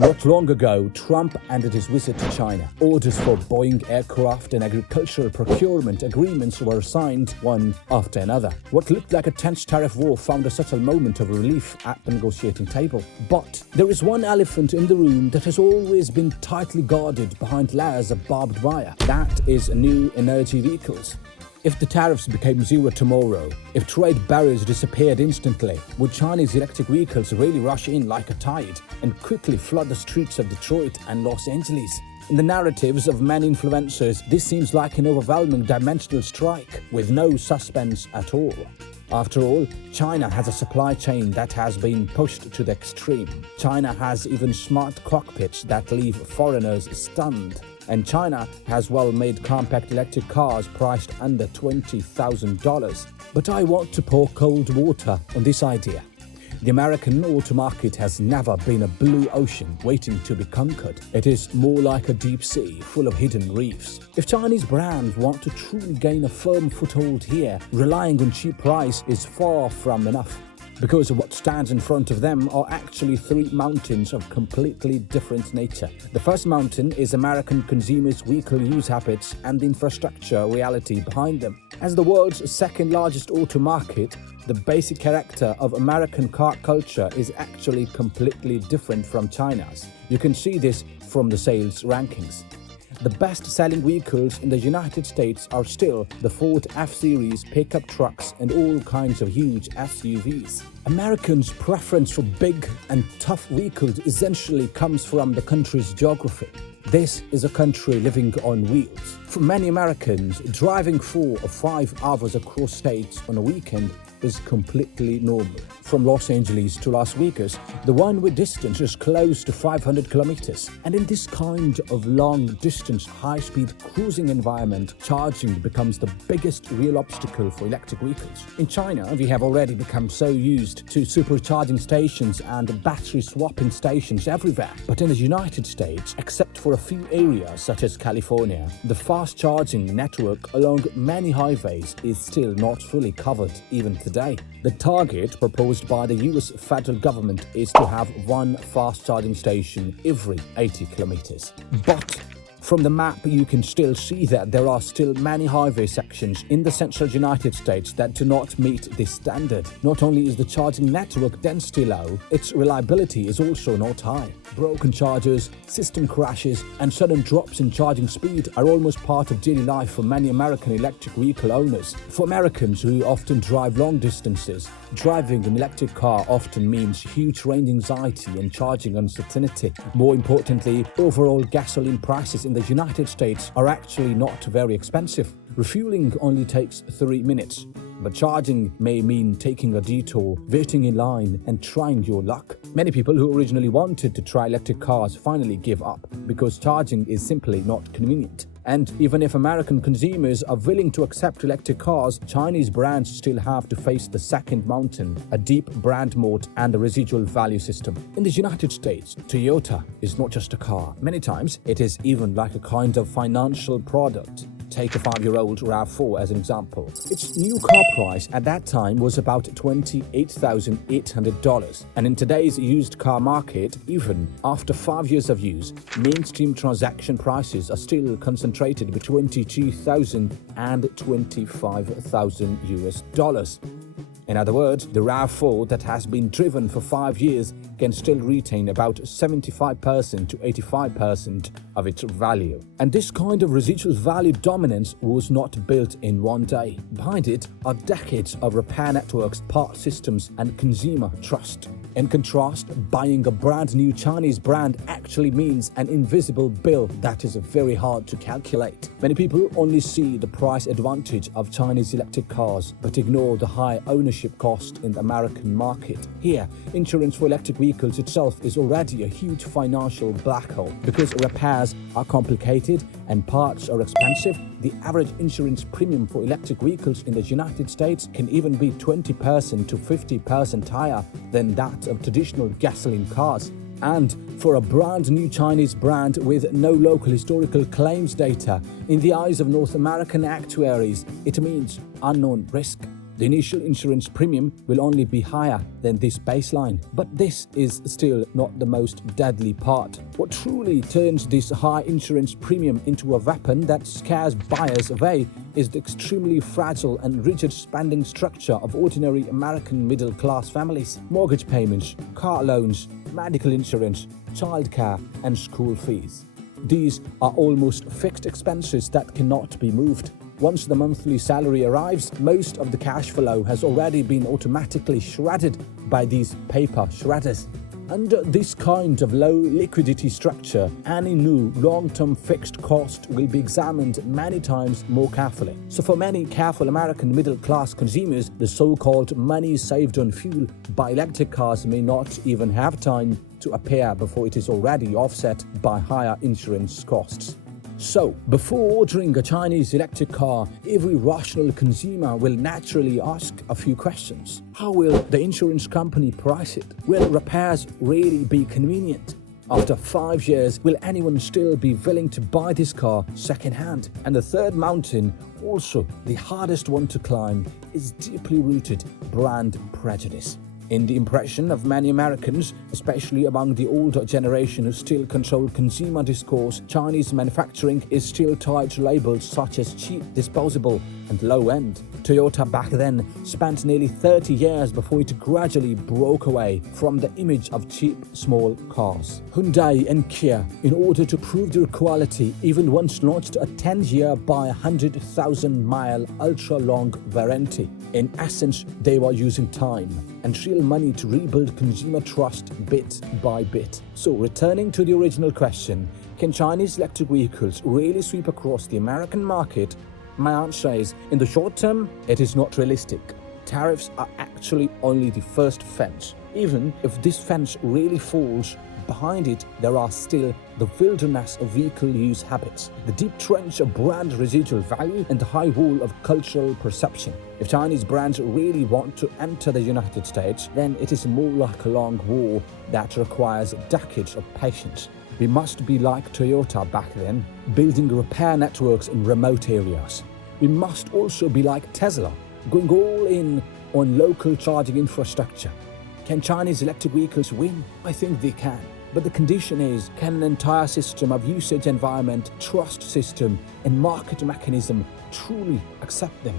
Not long ago, Trump ended his visit to China. Orders for Boeing aircraft and agricultural procurement agreements were signed one after another. What looked like a tense tariff war found a subtle moment of relief at the negotiating table. But there is one elephant in the room that has always been tightly guarded behind layers of barbed wire. That is new energy vehicles. If the tariffs became zero tomorrow, if trade barriers disappeared instantly, would Chinese electric vehicles really rush in like a tide and quickly flood the streets of Detroit and Los Angeles? In the narratives of many influencers, this seems like an overwhelming dimensional strike with no suspense at all. After all, China has a supply chain that has been pushed to the extreme. China has even smart cockpits that leave foreigners stunned. And China has well-made compact electric cars priced under $20,000. But I want to pour cold water on this idea. The American auto market has never been a blue ocean waiting to be conquered. It is more like a deep sea full of hidden reefs. If Chinese brands want to truly gain a firm foothold here, relying on cheap price is far from enough. Because what stands in front of them are actually three mountains of completely different nature. The first mountain is American consumers' vehicle use habits and the infrastructure reality behind them. As the world's second largest auto market, the basic character of American car culture is actually completely different from China's. You can see this from the sales rankings. The best-selling vehicles in the United States are still the Ford F-Series pickup trucks and all kinds of huge SUVs. Americans' preference for big and tough vehicles essentially comes from the country's geography. This is a country living on wheels. For many Americans, driving 4 or 5 hours across states on a weekend is completely normal. From Los Angeles to Las Vegas, the one-way distance is close to 500 kilometers. And in this kind of long-distance, high-speed cruising environment, charging becomes the biggest real obstacle for electric vehicles. In China, we have already become so used to supercharging stations and battery swapping stations everywhere. But in the United States, except for a few areas such as California, the fast-charging network along many highways is still not fully covered even today. The target proposed by the US federal government is to have one fast-charging station every 80 kilometers. But from the map, you can still see that there are still many highway sections in the central United States that do not meet this standard. Not only is the charging network density low, its reliability is also not high. Broken chargers, system crashes, and sudden drops in charging speed are almost part of daily life for many American electric vehicle owners. For Americans who often drive long distances, driving an electric car often means huge range anxiety and charging uncertainty. More importantly, overall gasoline prices in the United States are actually not very expensive. Refueling only takes 3 minutes, but charging may mean taking a detour, waiting in line, and trying your luck. Many people who originally wanted to try electric cars finally give up because charging is simply not convenient. And even if American consumers are willing to accept electric cars, Chinese brands still have to face the second mountain, a deep brand moat and a residual value system. In the United States, Toyota is not just a car. Many times, it is even like a kind of financial product. Take a 5-year-old RAV4 as an example. Its new car price at that time was about $28,800. And in today's used car market, even after 5 years of use, mainstream transaction prices are still concentrated between $22,000 and $25,000 US. In other words, the RAV4 that has been driven for 5 years can still retain about 75% to 85% of its value. And this kind of residual value dominance was not built in one day. Behind it are decades of repair networks, part systems, and consumer trust. In contrast, buying a brand new Chinese brand actually means an invisible bill that is very hard to calculate. Many people only see the price advantage of Chinese electric cars, but ignore the high ownership cost in the American market. Here, insurance for electric vehicles itself is already a huge financial black hole. Because repairs are complicated and parts are expensive, the average insurance premium for electric vehicles in the United States can even be 20% to 50% higher than that of traditional gasoline cars. And for a brand new Chinese brand with no local historical claims data, in the eyes of North American actuaries, it means unknown risk. The initial insurance premium will only be higher than this baseline. But this is still not the most deadly part. What truly turns this high insurance premium into a weapon that scares buyers away is the extremely fragile and rigid spending structure of ordinary American middle-class families. Mortgage payments, car loans, medical insurance, childcare, and school fees. These are almost fixed expenses that cannot be moved. Once the monthly salary arrives, most of the cash flow has already been automatically shredded by these paper shredders. Under this kind of low liquidity structure, any new long-term fixed cost will be examined many times more carefully. So for many careful American middle-class consumers, the so-called money saved on fuel by electric cars may not even have time to appear before it is already offset by higher insurance costs. So, before ordering a Chinese electric car, every rational consumer will naturally ask a few questions. How will the insurance company price it? Will repairs really be convenient? After 5 years, will anyone still be willing to buy this car second-hand? And the third mountain, also the hardest one to climb, is deeply rooted brand prejudice. In the impression of many Americans, especially among the older generation who still control consumer discourse, Chinese manufacturing is still tied to labels such as cheap, disposable, and low-end. Toyota back then spent nearly 30 years before it gradually broke away from the image of cheap, small cars. Hyundai and Kia, in order to prove their quality, even once launched a 10-year by 100,000-mile ultra-long warranty. In essence, they were using time and real money to rebuild consumer trust bit by bit. So, returning to the original question, can Chinese electric vehicles really sweep across the American market? My answer is, in the short term, it is not realistic. Tariffs are actually only the first fence. Even if this fence really falls, behind it there are still the wilderness of vehicle use habits, the deep trench of brand residual value, and the high wall of cultural perception. If Chinese brands really want to enter the United States, then it is more like a long war that requires decades of patience. We must be like Toyota back then, building repair networks in remote areas. We must also be like Tesla, going all in on local charging infrastructure. Can Chinese electric vehicles win? I think they can. But the condition is, can an entire system of usage environment, trust system, and market mechanism truly accept them?